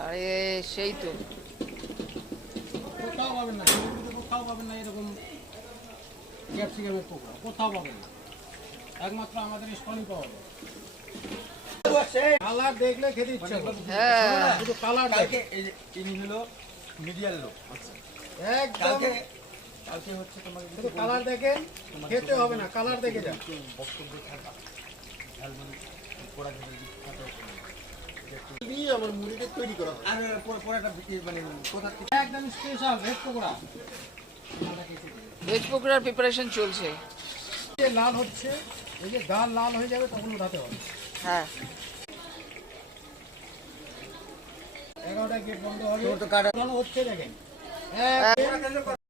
আরে সেই তো। কোথাও পাবেন না কোথাও পাবেন না এরকম ক্যাপসিকামের পকোড়া কোথাও পাবেন না। একমাত্র আমাদের স্টলই পাওয়া যায়। কালার দেখলে খেতে ইচ্ছে হ্যাঁ। শুধু কালার কালকে ইনি হলো মিডিয়াল লোক একদম। কালকে কালকে হচ্ছে তোমাকে শুধু কালার দেখে খেতে হবে না কালার দেখে যান। বক্তব্য থাকা। ঝালমুড়ি পোড়া আমার মুড়িটা তৈরি করা আর পরে পরে একটা বিক্রি মানে কোথা থেকে? একদম স্পেশাল ভেজ পকোড়া। ভেজ পকোড়ার প্রিপারেশন চলছে। যে লাল হচ্ছে এই যে ডাল লাল হয়ে যাবে তখন উঠাতে হবে। হ্যাঁ। এগারোটা গেট বন্ধ হবে। তো কাটা হচ্ছে দেখেন। এক